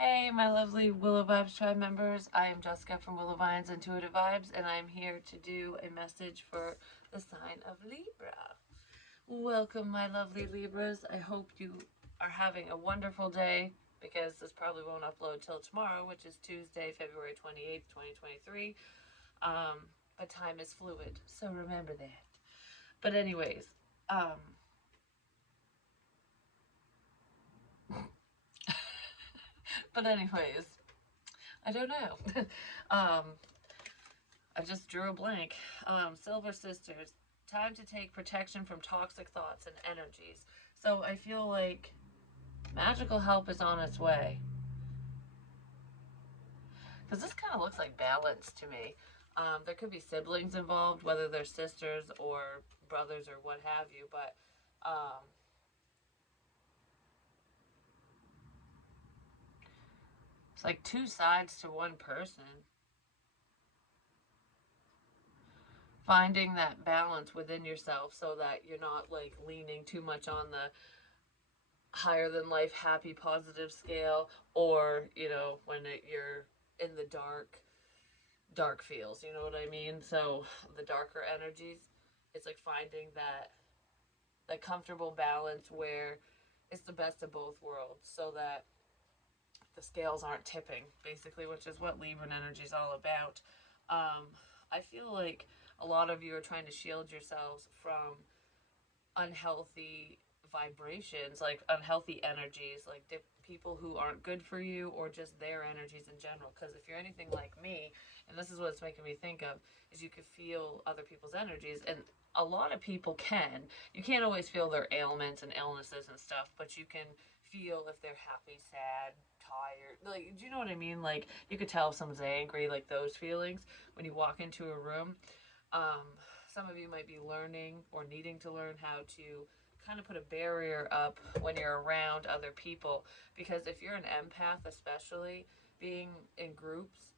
Hey, my lovely Willow Vibes Tribe members. I am Jessica from Willow Vines Intuitive Vibes, and I'm here to do a message for the sign of Libra. Welcome, my lovely Libras. I hope you are having a wonderful day because this probably won't upload till tomorrow, which is Tuesday, February 28th, 2023. But time is fluid, so remember that. But, anyways, but anyways, I don't know. I just drew a blank. Silver Sisters, time to take protection from toxic thoughts and energies. So I feel like magical help is on its way. Because this kind of looks like balance to me. There could be siblings involved, whether they're sisters or brothers or what have you, but it's like two sides to one person. Finding that balance within yourself so that you're not like leaning too much on the higher than life happy positive scale, or when you're in the dark feels, you know what I mean? So the darker energies, it's like finding that comfortable balance where it's the best of both worlds so that the scales aren't tipping, basically, which is what Libran energy is all about. I feel like a lot of you are trying to shield yourselves from unhealthy vibrations, like unhealthy energies, like people who aren't good for you, or just their energies in general. Because if you're anything like me, and this is what it's making me think of, is you can feel other people's energies, and a lot of people can. You can't always feel their ailments and illnesses and stuff, but you can feel if they're happy, sad, tired. Like, do you know what I mean? Like, you could tell if someone's angry, like those feelings when you walk into a room. Um, some of you might be learning or needing to learn how to kind of put a barrier up when you're around other people, because if you're an empath, especially being in groups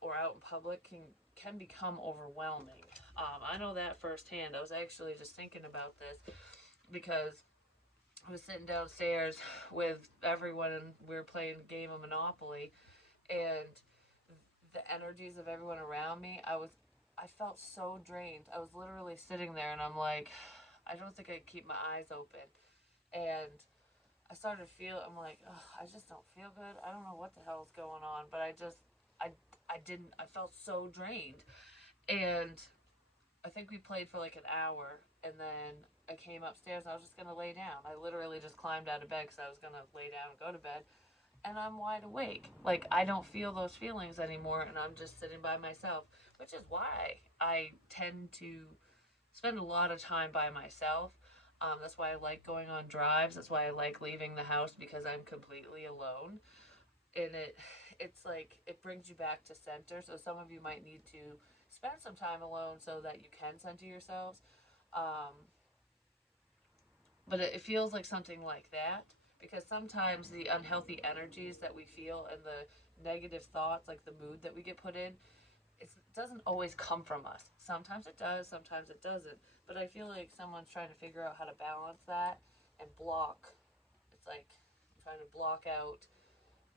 or out in public can become overwhelming. I know that firsthand. I was actually just thinking about this because I was sitting downstairs with everyone and we were playing a game of Monopoly, and the energies of everyone around me, I felt so drained. I was literally sitting there and I'm like, I don't think I could keep my eyes open. And I started to feel, I'm like, oh, I just don't feel good. I don't know what the hell is going on, but I felt so drained. And I think we played for like an hour, and then I came upstairs and I was just gonna lay down. I literally just climbed out of bed because I was gonna lay down and go to bed, and I'm wide awake. Like, I don't feel those feelings anymore, and I'm just sitting by myself, which is why I tend to spend a lot of time by myself. That's why I like going on drives. That's why I like leaving the house, because I'm completely alone. And it's like it brings you back to center. So some of you might need to spend some time alone so that you can center yourselves. Um, but it feels like something like that, because sometimes the unhealthy energies that we feel and the negative thoughts, like the mood that we get put in, it doesn't always come from us. Sometimes it does, sometimes it doesn't. But I feel like someone's trying to figure out how to balance that and block. It's like trying to block out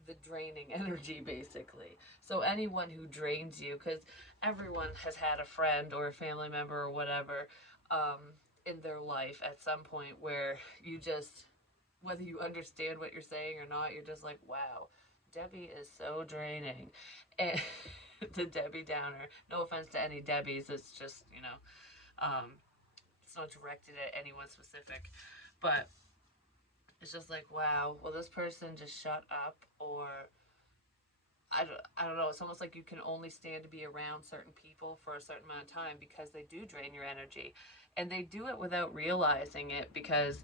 the draining energy, basically. So anyone who drains you, because everyone has had a friend or a family member or whatever in their life at some point where you just, whether you understand what you're saying or not, you're just like, wow, Debbie is so draining. And the Debbie Downer. No offense to any Debbies. It's just, it's not directed at anyone specific. But it's just like, wow, will this person just shut up? Or I don't know. It's almost like you can only stand to be around certain people for a certain amount of time because they do drain your energy. And they do it without realizing it because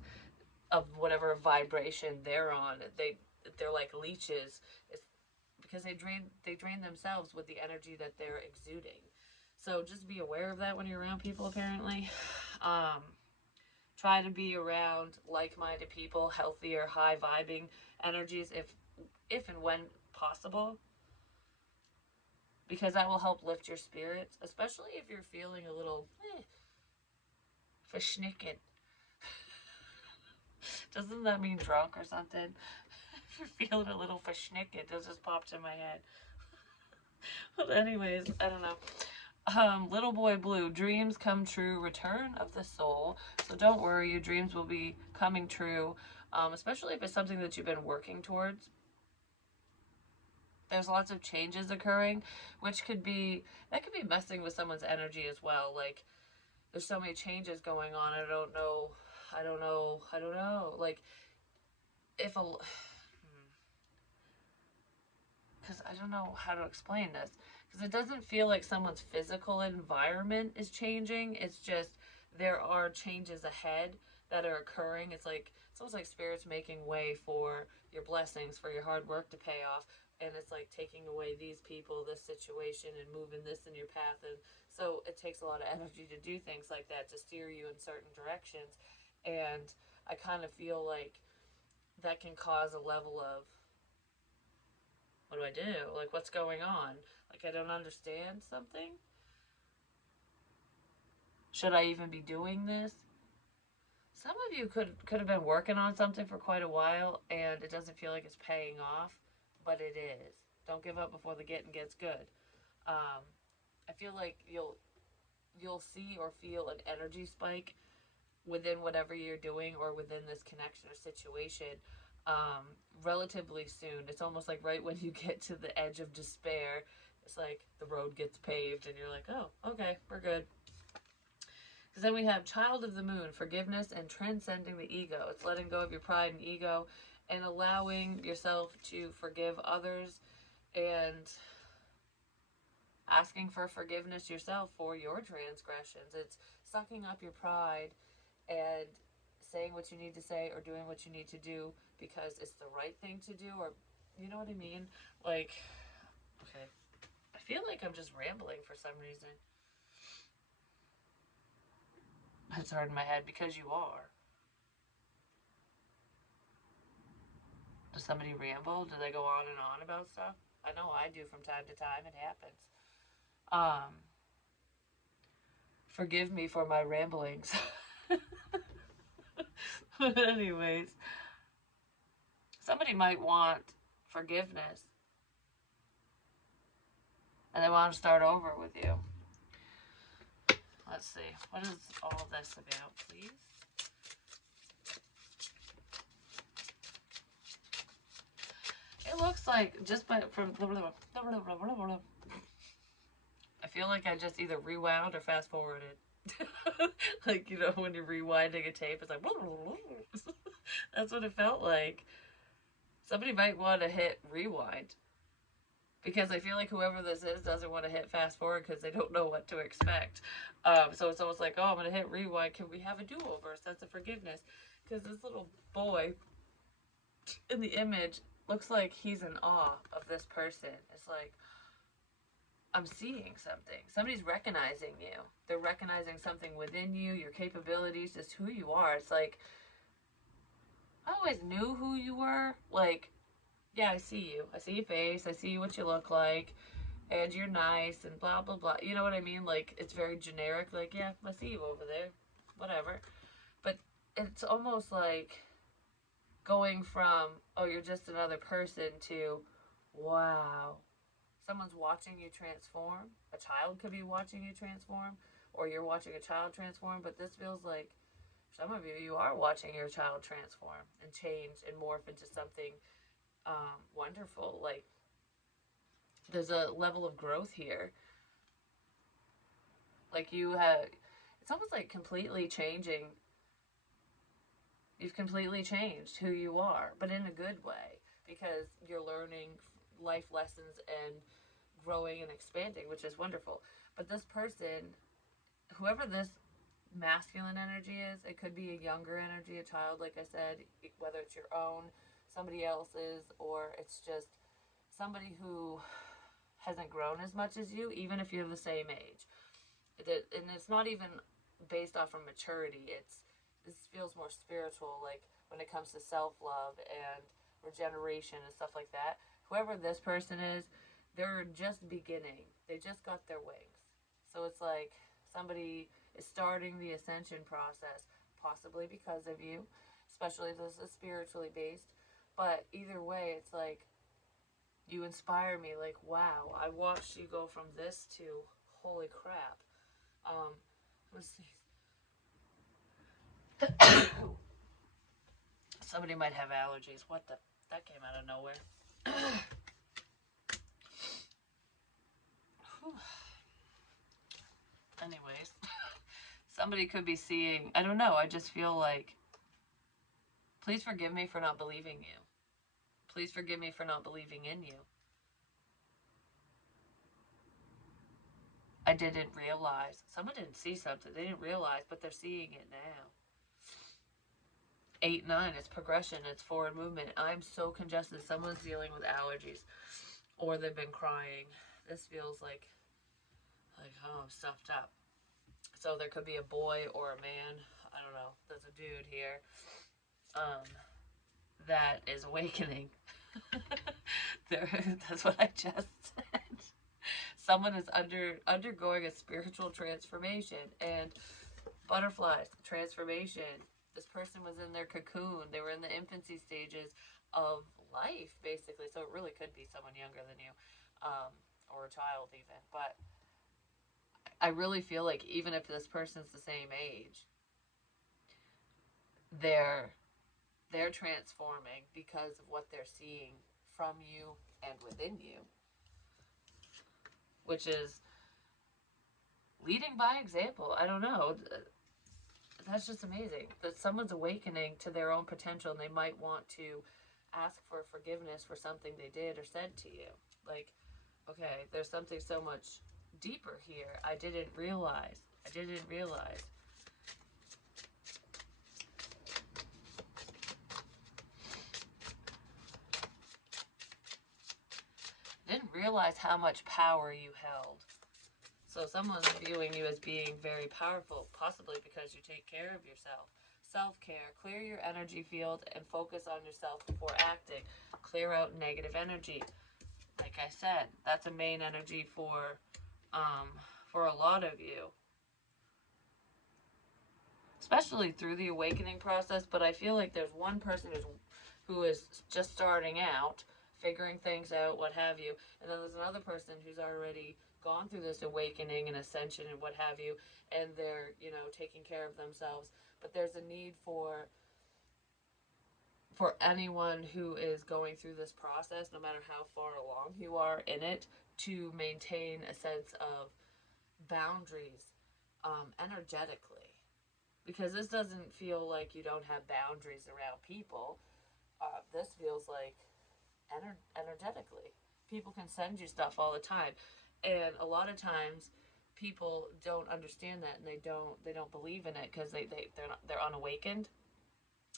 of whatever vibration they're on. They're like leeches. It's because they drain themselves with the energy that they're exuding. So just be aware of that when you're around people, apparently. Um, Try to be around like-minded people, healthier, high-vibing energies if and when possible, because that will help lift your spirits, especially if you're feeling a little verschnicken. Doesn't that mean drunk or something? If you're feeling a little verschnicket, it just popped in my head. But anyways, I don't know. Little Boy Blue, dreams come true, return of the soul. So don't worry, your dreams will be coming true, especially if it's something that you've been working towards. There's lots of changes occurring, which could be, that could be messing with someone's energy as well. Like, there's so many changes going on. I don't know. Like, if a, because I don't know how to explain this. Because it doesn't feel like someone's physical environment is changing. It's just there are changes ahead that are occurring. It's almost like spirits making way for your blessings, for your hard work to pay off. And it's like taking away these people, this situation, and moving this in your path. And so it takes a lot of energy to do things like that, to steer you in certain directions. And I kind of feel like that can cause a level of, what do I do? Like, what's going on? Like, I don't understand something? Should I even be doing this? Some of you could have been working on something for quite a while and it doesn't feel like it's paying off, but it is. Don't give up before the getting gets good. Um, I feel like you'll see or feel an energy spike within whatever you're doing or within this connection or situation, um, relatively soon. It's almost like right when you get to the edge of despair, it's like the road gets paved and you're like, oh, okay, we're good. Because then we have Child of the Moon, forgiveness and transcending the ego. It's letting go of your pride and ego and allowing yourself to forgive others and asking for forgiveness yourself for your transgressions. It's sucking up your pride and saying what you need to say or doing what you need to do because it's the right thing to do, or you know what I mean? Like, okay. I feel like I'm just rambling for some reason. It's hard in my head because you are. Does somebody ramble? Do they go on and on about stuff? I know I do from time to time. It happens. Um, Forgive me for my ramblings. But anyways, somebody might want forgiveness and they want to start over with you. Let's see. What is all this about, please? It looks like just by from I feel like I just either rewound or fast forwarded. Like, you know, when you're rewinding a tape, it's like that's what it felt like. Somebody might want to hit rewind because I feel like whoever this is doesn't want to hit fast forward because they don't know what to expect. So it's almost like, oh, I'm going to hit rewind. Can we have a do-over? A sense of forgiveness. Because this little boy in the image looks like he's in awe of this person. It's like, I'm seeing something. Somebody's recognizing you. They're recognizing something within you, your capabilities, just who you are. It's like, I always knew who you were. Like, yeah, I see you. I see your face. I see what you look like. And you're nice and blah, blah, blah. You know what I mean? Like, it's very generic. Like, yeah, I see you over there. Whatever. But it's almost like going from, oh, you're just another person to, wow. Someone's watching you transform. A child could be watching you transform. Or you're watching a child transform. But this feels like some of you are watching your child transform and change and morph into something wonderful. Like, there's a level of growth here. Like, you have, it's almost like completely changing. You've completely changed who you are, but in a good way, because you're learning life lessons and growing and expanding, which is wonderful. But this person, whoever this masculine energy is, it could be a younger energy, a child, like I said, whether it's your own, somebody else's, or it's just somebody who hasn't grown as much as you, even if you're the same age. And it's not even based off of maturity. This feels more spiritual, like when it comes to self-love and regeneration and stuff like that. Whoever this person is, they're just beginning. They just got their wings. So it's like somebody is starting the ascension process, possibly because of you, especially if this is spiritually based. But either way, it's like you inspire me. Like, wow, I watched you go from this to holy crap. Um, let's see. Somebody might have allergies. What the? That came out of nowhere. Anyways, somebody could be seeing. I don't know. I just feel like, please forgive me for not believing you. Please forgive me for not believing in you. I didn't realize. Someone didn't see something. They didn't realize, but they're seeing it now. 8, 9, it's progression, it's forward movement. I'm so congested. Someone's dealing with allergies, or they've been crying. This feels like oh, I'm stuffed up. So there could be a boy or a man. I don't know. There's a dude here. That is awakening. That's what I just said. Someone is undergoing a spiritual transformation, and butterflies, transformation. This person was in their cocoon. They were in the infancy stages of life, basically. So it really could be someone younger than you, or a child even. But I really feel like even if this person's the same age, they're transforming because of what they're seeing from you and within you, which is leading by example. I don't know. That's just amazing that someone's awakening to their own potential, and they might want to ask for forgiveness for something they did or said to you. Like, okay, there's something so much deeper here. I didn't realize. Didn't realize how much power you held. So someone's viewing you as being very powerful, possibly because you take care of yourself. Self-care, clear your energy field and focus on yourself before acting. Clear out negative energy. Like I said, that's a main energy for a lot of you, especially through the awakening process. But I feel like there's one person who is just starting out, figuring things out, what have you, and then there's another person who's already gone through this awakening and ascension and what have you, and they're taking care of themselves. But there's a need for anyone who is going through this process, no matter how far along you are in it, to maintain a sense of boundaries, energetically, because this doesn't feel like you don't have boundaries around people. This feels like energetically, people can send you stuff all the time, and a lot of times people don't understand that, and they don't believe in it because they're unawakened.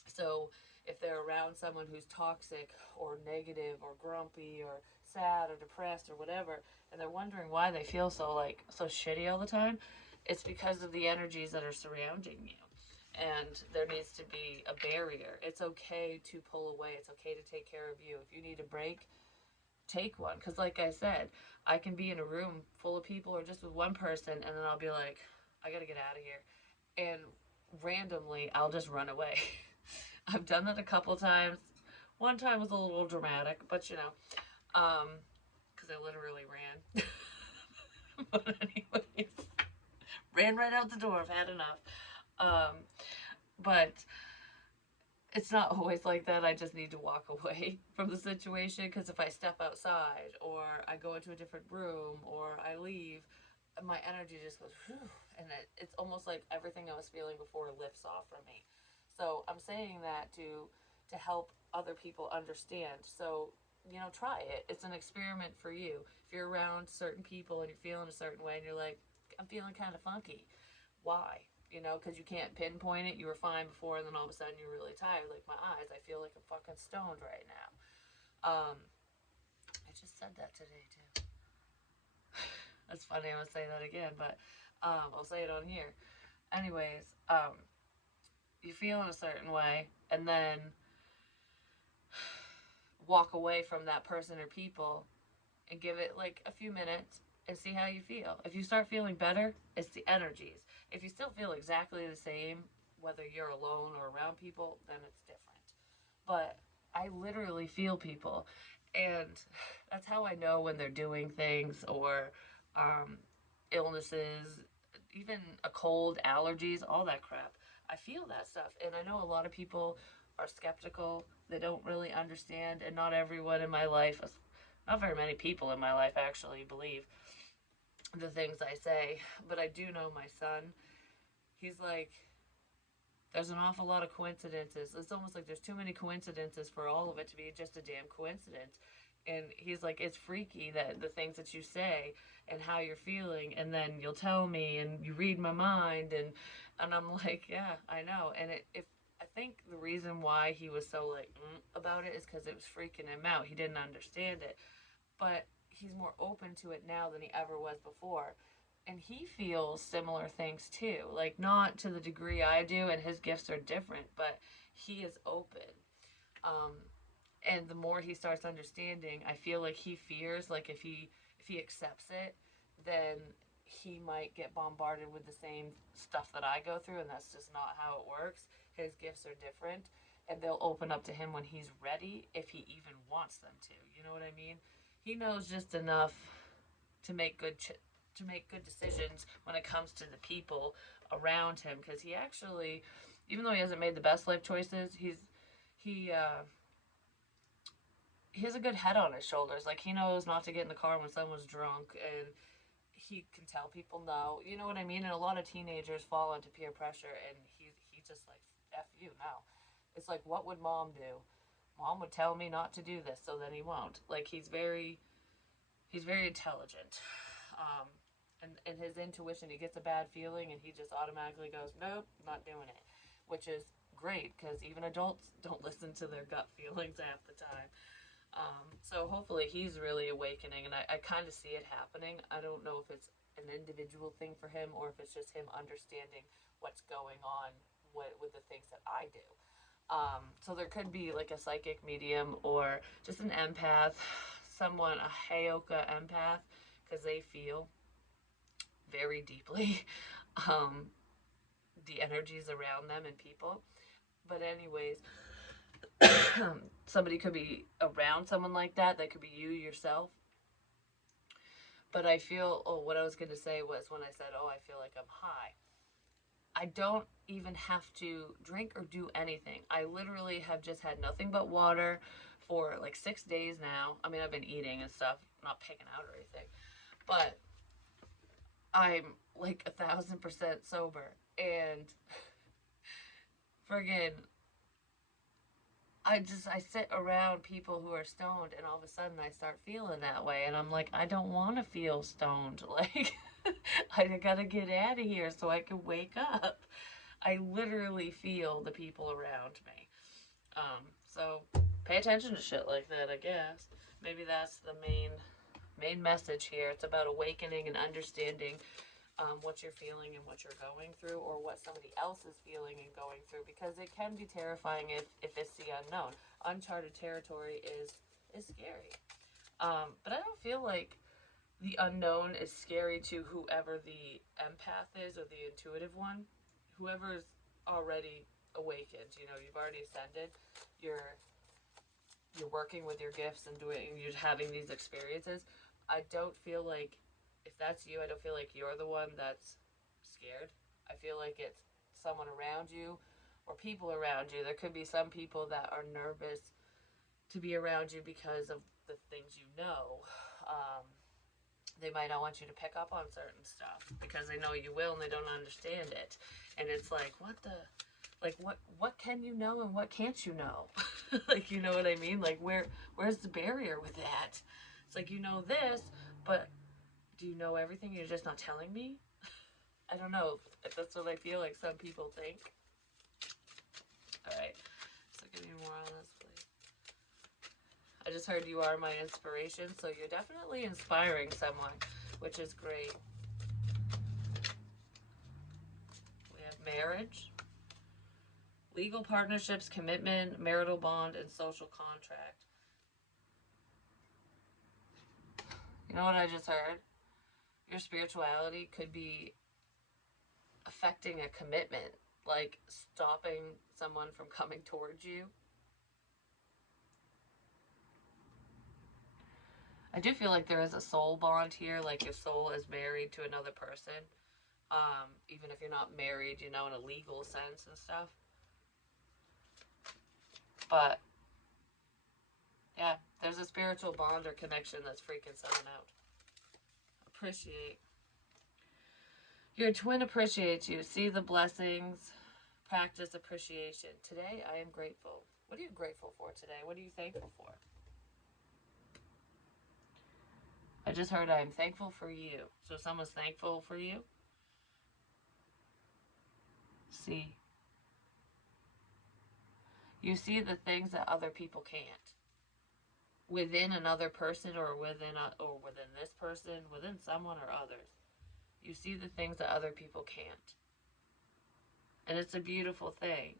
So if they're around someone who's toxic or negative or grumpy or sad or depressed or whatever, and they're wondering why they feel so shitty all the time, it's because of the energies that are surrounding you. And there needs to be a barrier. It's okay to pull away. It's okay to take care of you. If you need a break, take one. Because like I said, I can be in a room full of people or just with one person, and then I'll be like, I gotta get out of here. And randomly, I'll just run away. I've done that a couple times. One time was a little dramatic, but because I literally ran. But anyways, ran right out the door. I've had enough. But it's not always like that. I just need to walk away from the situation, because if I step outside or I go into a different room or I leave, my energy just goes whew, and it's almost like everything I was feeling before lifts off from me. So I'm saying that to help other people understand. So try it. It's an experiment for you. If you're around certain people and you're feeling a certain way and you're like, I'm feeling kind of funky, why? Because you can't pinpoint it. You were fine before, and then all of a sudden you're really tired. Like my eyes, I feel like I'm fucking stoned right now. I just said that today too. That's funny. I'm gonna say that again, but I'll say it on here. Anyways, you feel in a certain way, and then walk away from that person or people, and give it like a few minutes and see how you feel. If you start feeling better, it's the energies. If you still feel exactly the same, whether you're alone or around people, then it's different. But I literally feel people. And that's how I know when they're doing things, or um, illnesses, even a cold, allergies, all that crap. I feel that stuff. And I know a lot of people are skeptical. They don't really understand. And not everyone in my life, not very many people in my life actually believe the things I say. But I do know my son. He's like, there's an awful lot of coincidences. It's almost like there's too many coincidences for all of it to be just a damn coincidence. And he's like, it's freaky that the things that you say and how you're feeling, and then you'll tell me, and you read my mind, and I'm like, yeah, I know. And if I think the reason why he was so like about it is because it was freaking him out. He didn't understand it, but he's more open to it now than he ever was before. And he feels similar things too, like not to the degree I do, and his gifts are different, but he is open. Um, and the more he starts understanding, I feel like he fears, like if he accepts it, then he might get bombarded with the same stuff that I go through, and that's just not how it works. His gifts are different, and they'll open up to him when he's ready, if he even wants them to. You know what I mean? He knows just enough to make good decisions when it comes to the people around him, because he actually, even though he hasn't made the best life choices, he he has a good head on his shoulders. Like, he knows not to get in the car when someone's drunk, and he can tell people no. You know what I mean? And a lot of teenagers fall into peer pressure, and he just like, F you, no. It's like, what would mom do? Mom would tell me not to do this, so then he won't. Like, he's very intelligent. Um, and his intuition, he gets a bad feeling and he just automatically goes, nope, not doing it, which is great, because even adults don't listen to their gut feelings half the time. So hopefully he's really awakening, and I kind of see it happening. I don't know if it's an individual thing for him, or if it's just him understanding what's going on with the things that I do. So there could be like a psychic medium, or just an empath, someone, a Heyoka empath, because they feel very deeply um, the energies around them and people. But anyways, somebody could be around someone like that. That could be you yourself. But I feel, oh, what I was going to say was, when I said, oh, I feel like I'm high, I don't even have to drink or do anything. I literally have just had nothing but water for like 6 days now. I mean, I've been eating and stuff, not picking out or anything, but I'm like 1,000% sober. And friggin', I sit around people who are stoned, and all of a sudden I start feeling that way, and I'm like, I don't want to feel stoned. Like, I gotta get out of here so I can wake up. I literally feel the people around me. So pay attention to shit like that, I guess. Maybe that's the main message here. It's about awakening and understanding what you're feeling and what you're going through, or what somebody else is feeling and going through, because it can be terrifying if it's the unknown. Uncharted territory is scary. But I don't feel like the unknown is scary to whoever the empath is, or the intuitive one. Whoever's already awakened, you've already ascended. You're working with your gifts and you're having these experiences. I don't feel like, if that's you, I don't feel like you're the one that's scared. I feel like it's someone around you, or people around you. There could be some people that are nervous to be around you because of the things you know. They might not want you to pick up on certain stuff because they know you will, and they don't understand it. And it's like, what can you know and what can't you know? Like, you know what I mean? Like, where's the barrier with that? It's like, you know this, but do you know everything? You're just not telling me? I don't know if that's what I feel like some people think. Alright, so give me more on this, please. I just heard you are my inspiration, so you're definitely inspiring someone, which is great. We have marriage, legal partnerships, commitment, marital bond, and social contract. You know what I just heard? Your spirituality could be affecting a commitment, like stopping someone from coming towards you. I do feel like there is a soul bond here, like your soul is married to another person. Even if you're not married, you know, in a legal sense and stuff. But yeah, there's a spiritual bond or connection that's freaking someone out. Appreciate. Your twin appreciates you. See the blessings. Practice appreciation. Today, I am grateful. What are you grateful for today? What are you thankful for? I just heard I am thankful for you. So someone's thankful for you. See. You see the things that other people can't. Within another person or within this person, within someone or others. You see the things that other people can't. And it's a beautiful thing.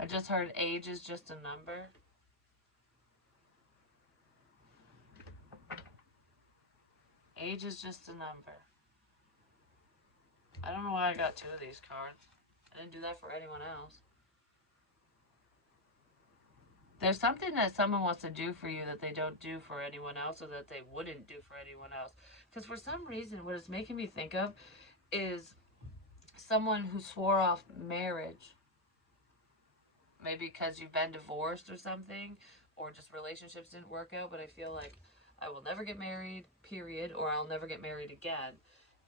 I just heard age is just a number. Age is just a number. I don't know why I got two of these cards. I didn't do that for anyone else. There's something that someone wants to do for you that they don't do for anyone else, or that they wouldn't do for anyone else. Because for some reason, what it's making me think of is someone who swore off marriage. Maybe because you've been divorced or something, or just relationships didn't work out, but I feel like I will never get married, period, or I'll never get married again.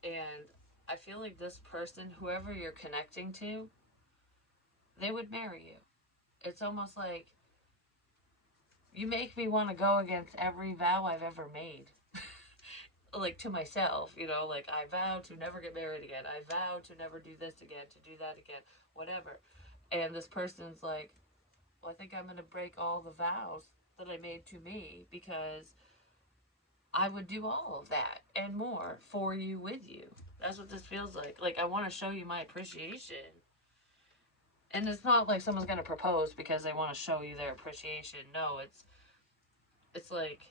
And I feel like this person, whoever you're connecting to, they would marry you. It's almost like you make me want to go against every vow I've ever made. Like to myself, you know, like I vow to never get married again. I vow to never do this again, to do that again, whatever. And this person's like, well, I think I'm going to break all the vows that I made to me because I would do all of that and more for you, with you. That's what this feels like. Like, I want to show you my appreciation. And it's not like someone's going to propose because they want to show you their appreciation. No, it's like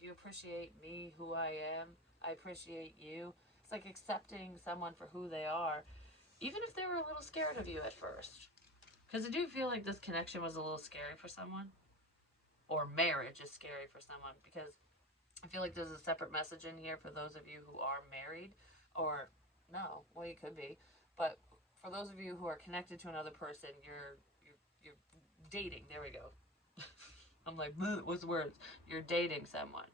you appreciate me, who I am. I appreciate you. It's like accepting someone for who they are, even if they were a little scared of you at first. Because I do feel like this connection was a little scary for someone. Or marriage is scary for someone. Because I feel like there's a separate message in here for those of you who are married. Or, no, well, you could be. But for those of you who are connected to another person, you're dating. There we go. I'm like, what's the words? You're dating someone.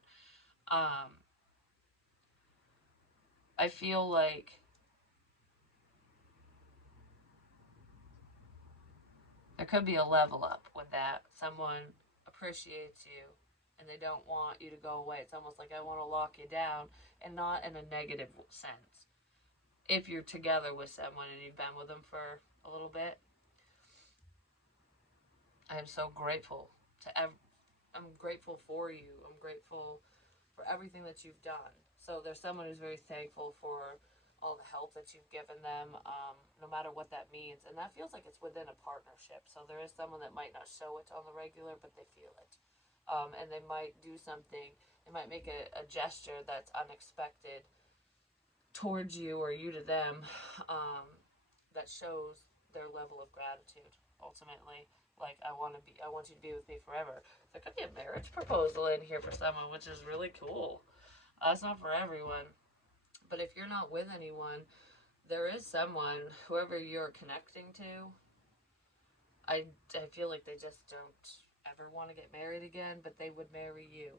I feel like there could be a level up with that. Someone appreciates you and they don't want you to go away. It's almost like I want to lock you down, and not in a negative sense. If you're together with someone and you've been with them for a little bit, I am so grateful I'm grateful for you. I'm grateful for everything that you've done. So there's someone who's very thankful for all the help that you've given them, no matter what that means. And that feels like it's within a partnership. So there is someone that might not show it on the regular, but they feel it. And they might do something, they might make a gesture that's unexpected towards you or you to them, that shows their level of gratitude, ultimately. Like, I want you to be with me forever. There could be a marriage proposal in here for someone, which is really cool. It's not for everyone. But if you're not with anyone, there is someone, whoever you're connecting to, I feel like they just don't ever want to get married again, but they would marry you.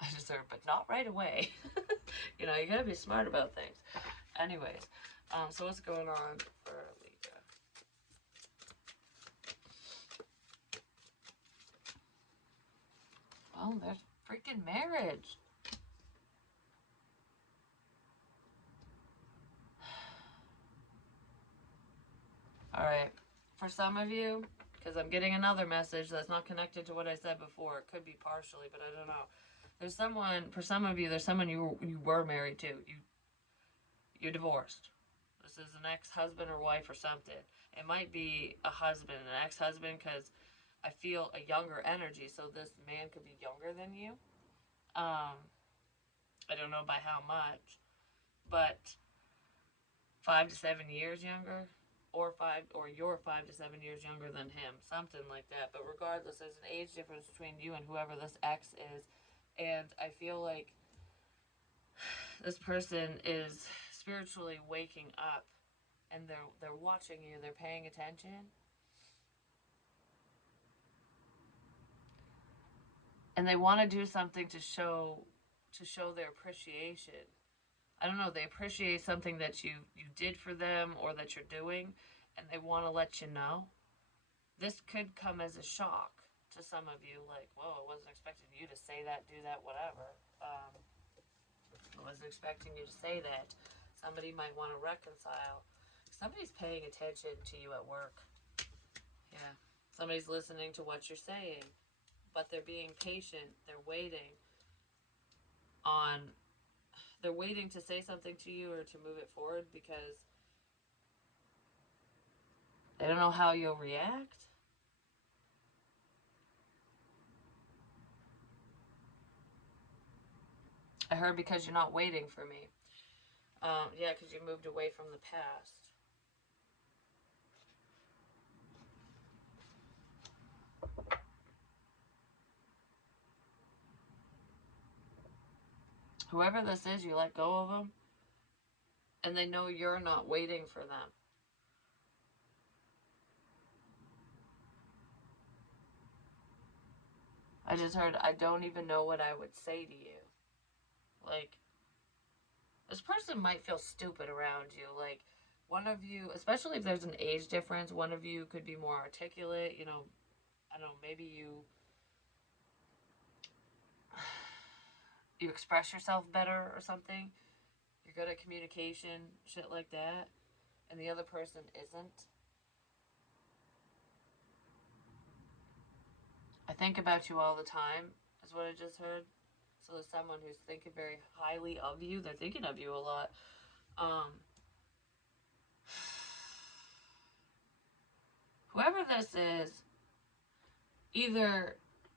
I just heard, but not right away. You know, you gotta be smart about things. Anyways, so what's going on for Libra? Well, there's freaking marriage. Alright, for some of you, because I'm getting another message that's not connected to what I said before. It could be partially, but I don't know. There's someone, for some of you, there's someone you were married to. You're divorced. This is an ex-husband or wife or something. It might be a husband, an ex-husband, because I feel a younger energy, so this man could be younger than you. I don't know by how much, but 5 to 7 years younger, or you're 5 to 7 years younger than him, something like that. But regardless, there's an age difference between you and whoever this ex is, and I feel like this person is spiritually waking up, and they're watching you, they're paying attention, and they want to do something to show their appreciation. I don't know, they appreciate something that you did for them or that you're doing, and they want to let you know. This could come as a shock to some of you, like, whoa, I wasn't expecting you to say that, do that, whatever. I wasn't expecting you to say that. Somebody might want to reconcile. Somebody's paying attention to you at work. Yeah. Somebody's listening to what you're saying, but they're being patient. On they're waiting to say something to you or to move it forward because they don't know how you'll react. I heard because you're not waiting for me. Yeah, because you moved away from the past. Whoever this is, you let go of them, and they know you're not waiting for them. I just heard, I don't even know what I would say to you. Like, this person might feel stupid around you. Like, one of you, especially if there's an age difference, one of you could be more articulate. I don't know, maybe you express yourself better or something. You're good at communication, shit like that. And the other person isn't. I think about you all the time, is what I just heard. So there's someone who's thinking very highly of you. They're thinking of you a lot. Whoever this is, either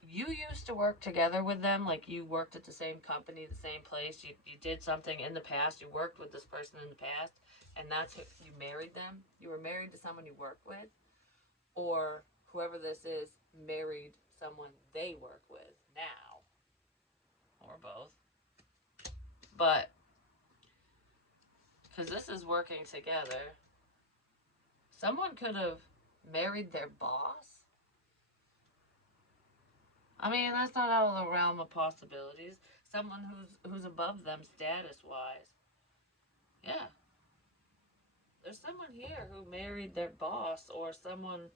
you used to work together with them, like you worked at the same company, the same place, you did something in the past, you worked with this person in the past, and that's who, you married them. You were married to someone you work with, or whoever this is married someone they work with now, or both. But because this is working together, someone could have married their boss. I mean, that's not out of the realm of possibilities. Someone who's above them status wise. Yeah. There's someone here who married their boss or someone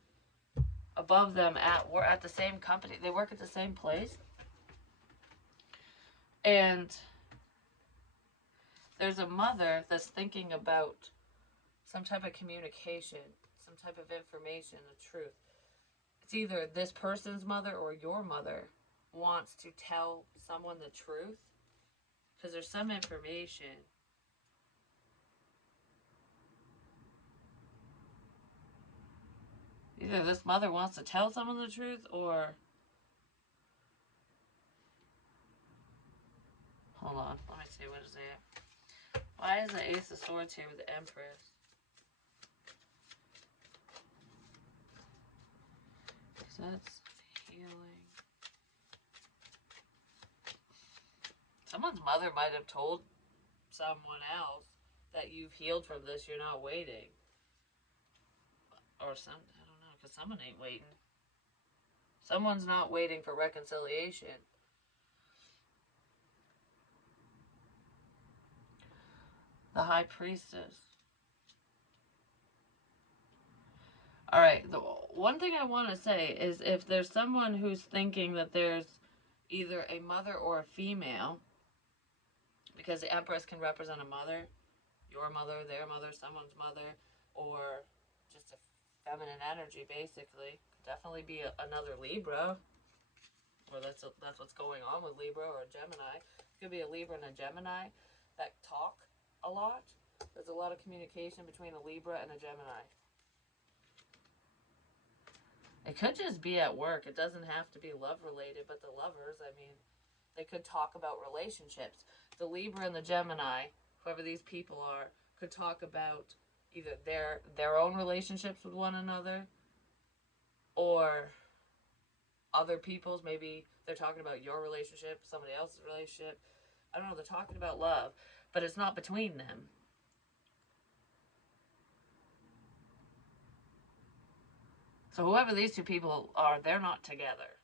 above them at the same company. They work at the same place. And there's a mother that's thinking about some type of communication, some type of information, the truth. It's either this person's mother or your mother wants to tell someone the truth because there's some information. Either this mother wants to tell someone the truth, or hold on, let me see, what is that? Why is the Ace of Swords here with the Empress? Because that's healing. Someone's mother might have told someone else that you've healed from this, you're not waiting. Or some, I don't know, because someone ain't waiting. Someone's not waiting for reconciliation. The High Priestess. Alright, the one thing I want to say is if there's someone who's thinking that there's either a mother or a female, because the Empress can represent a mother, your mother, their mother, someone's mother, or just a feminine energy, basically. Could definitely be another Libra, or that's what's going on with Libra, or a Gemini. It could be a Libra and a Gemini that talk a lot. There's a lot of communication between a Libra and a Gemini. It could just be at work. It doesn't have to be love related, but the lovers, I mean, they could talk about relationships. the Libra and the Gemini, whoever these people are, could talk about either their own relationships with one another or other people's. Maybe they're talking about your relationship, somebody else's relationship. I don't know, they're talking about love, but it's not between them. So whoever these two people are, they're not together.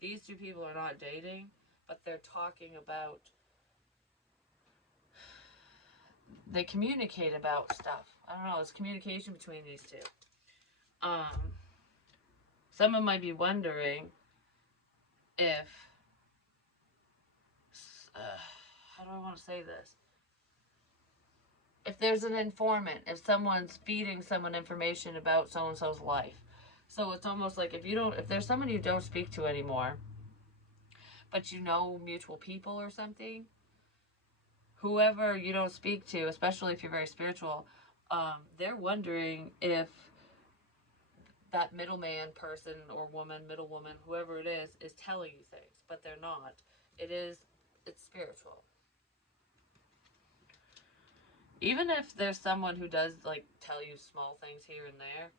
These two people are not dating, but they're talking about, they communicate about stuff. I don't know, it's communication between these two. Someone might be wondering if, how do I want to say this? If there's an informant, if someone's feeding someone information about so-and-so's life. So it's almost like if there's someone you don't speak to anymore, but you know mutual people or something, whoever you don't speak to, especially if you're very spiritual, they're wondering if that middleman person or woman, middle woman, whoever it is telling you things, but they're not. It's spiritual. Even if there's someone who does like tell you small things here and there,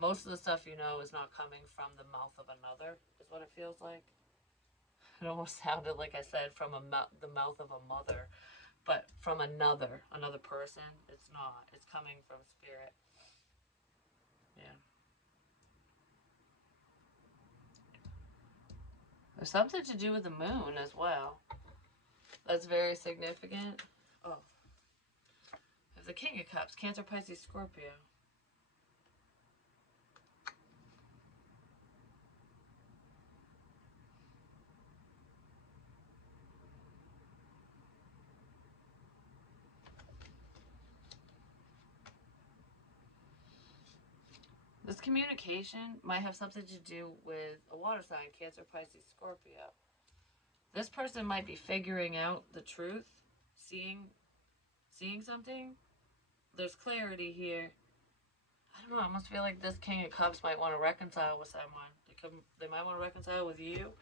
most of the stuff you know is not coming from the mouth of another, is what it feels like. It almost sounded like I said from the mouth of a mother, but from another person. It's not. It's coming from spirit. Yeah. There's something to do with the moon as well. That's very significant. Oh. The King of Cups, Cancer, Pisces, Scorpio. This communication might have something to do with a water sign, Cancer, Pisces, Scorpio. This person might be figuring out the truth, seeing something. There's clarity here. I don't know, I almost feel like this King of Cups might want to reconcile with someone. They might want to reconcile with you.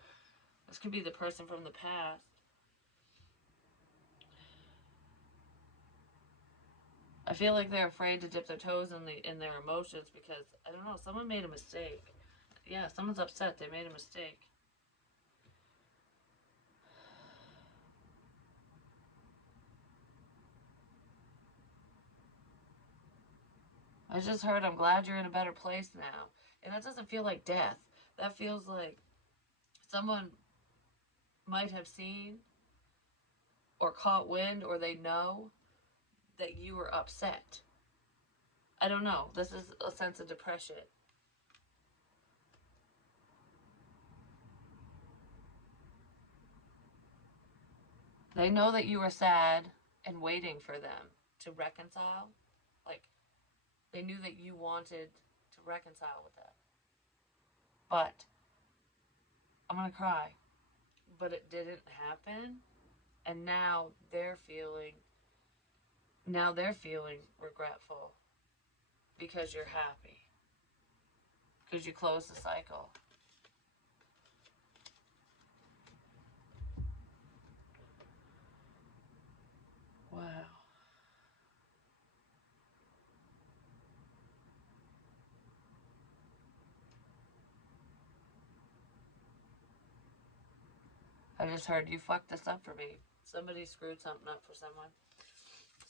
This could be the person from the past. I feel like they're afraid to dip their toes in their emotions because, I don't know, someone made a mistake. Yeah, someone's upset. They made a mistake. I just heard, I'm glad you're in a better place now. And that doesn't feel like death. That feels like someone might have seen or caught wind, or they know that you were upset. I don't know. This is a sense of depression. They know that you were sad and waiting for them to reconcile. Like, they knew that you wanted to reconcile with them. But, I'm going to cry. But it didn't happen. And now they're feeling regretful because you're happy. Because you closed the cycle. Wow. I just heard you fucked this up for me. Somebody screwed something up for someone.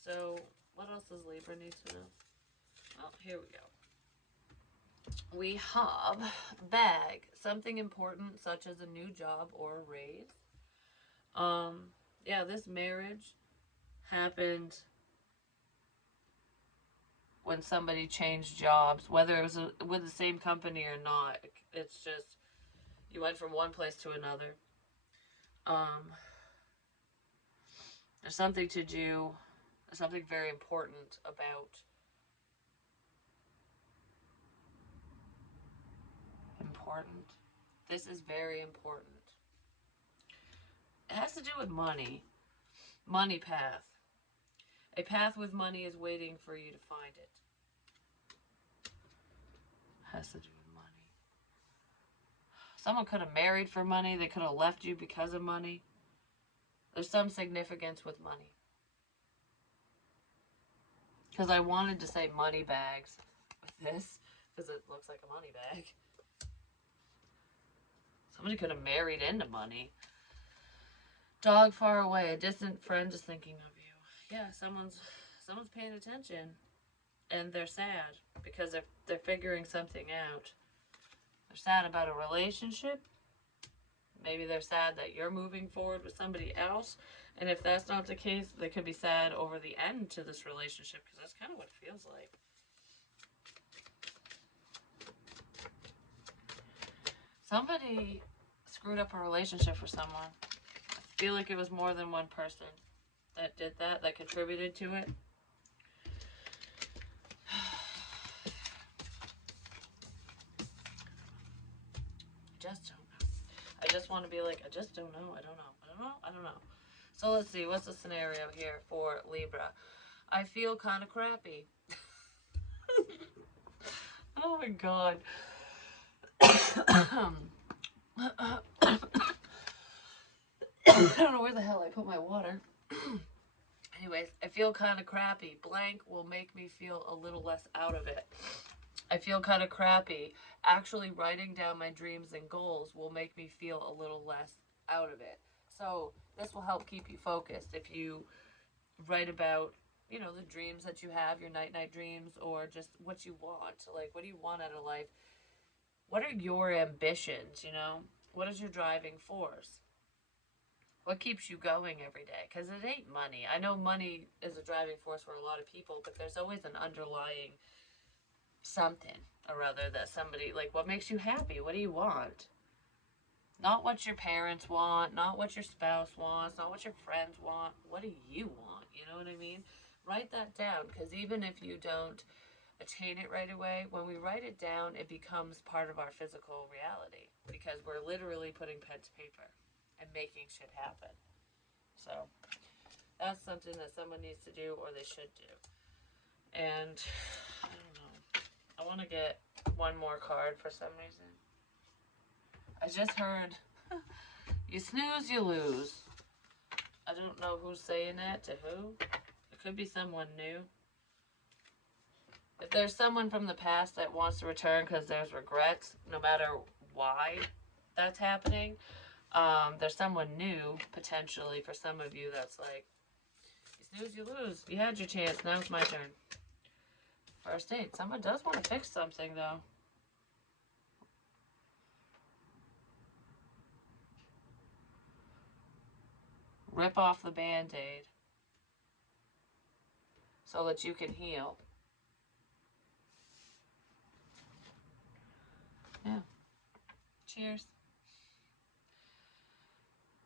So, what else does Libra need to know? Oh, here we go. We have bag, something important such as a new job or a raise. Yeah, this marriage happened when somebody changed jobs, whether it was with the same company or not. It's just you went from one place to another. There's something to do, something very important about important. This is very important. It has to do with money. Money path. A path with money is waiting for you to find it. Has to do with money. Someone could have married for money. They could have left you because of money. There's some significance with money. Because I wanted to say money bags with this, because it looks like a money bag. Somebody could have married into money. Dog far away, a distant friend is thinking of you. Yeah, someone's paying attention, and they're sad because they're figuring something out. They're sad about a relationship. Maybe they're sad that you're moving forward with somebody else. And if that's not the case, they could be sad over the end to this relationship, because that's kind of what it feels like. Somebody screwed up a relationship for someone. I feel like it was more than one person that did that, that contributed to it. Just don't know. I just want to be like, I just don't know. I don't know. So let's see, what's the scenario here for Libra? I feel kind of crappy. Oh my god. I don't know where the hell I put my water. Anyways, I feel kind of crappy. Blank will make me feel a little less out of it. I feel kind of crappy. Actually, writing down my dreams and goals will make me feel a little less out of it. So this will help keep you focused. If you write about, the dreams that you have, your night dreams, or just what you want. Like, what do you want out of life? What are your ambitions, What is your driving force? What keeps you going every day? Because it ain't money. I know money is a driving force for a lot of people, but there's always an underlying something or other that somebody, like, what makes you happy? What do you want? Not what your parents want, not what your spouse wants, not what your friends want. What do you want? You know what I mean? Write that down, because even if you don't attain it right away, when we write it down, it becomes part of our physical reality, because we're literally putting pen to paper and making shit happen. So that's something that someone needs to do, or they should do. And I don't know. I want to get one more card for some reason. I just heard, you snooze, you lose. I don't know who's saying that to who. It could be someone new. If there's someone from the past that wants to return because there's regrets, no matter why that's happening, there's someone new, potentially, for some of you that's like, you snooze, you lose. You had your chance. Now it's my turn. First date. Someone does want to fix something, though. Rip off the Band-Aid so that you can heal. Yeah. Cheers.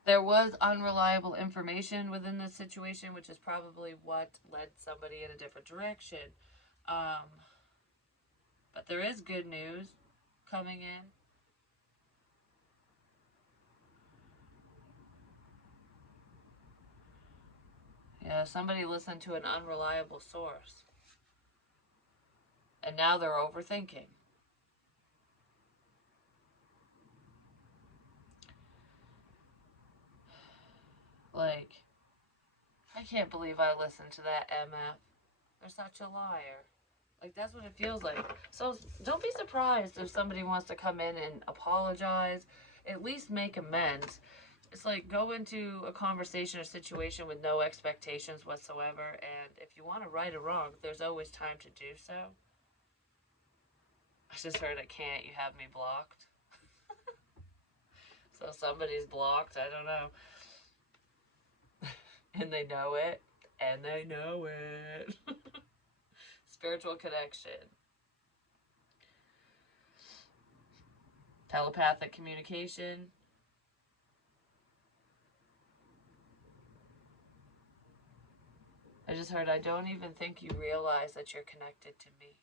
There was unreliable information within this situation, which is probably what led somebody in a different direction. But there is good news coming in. Yeah, somebody listened to an unreliable source. And now they're overthinking. Like, I can't believe I listened to that MF. They're such a liar. Like, that's what it feels like. So don't be surprised if somebody wants to come in and apologize, at least make amends. It's like, go into a conversation or situation with no expectations whatsoever, and if you want to right a wrong, there's always time to do so. I just heard I can't, you have me blocked. So somebody's blocked, I don't know. And they know it. And they know it. Spiritual connection. Telepathic communication. I just heard, I don't even think you realize that you're connected to me.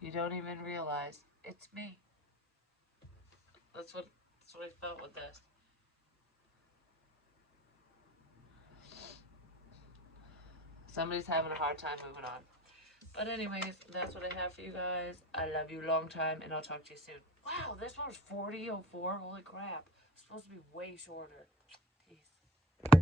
You don't even realize it's me. That's what I felt with this. Somebody's having a hard time moving on. But anyways, that's what I have for you guys. I love you long time, and I'll talk to you soon. Wow, this one was 40:04. Holy crap. It's supposed to be way shorter. Peace.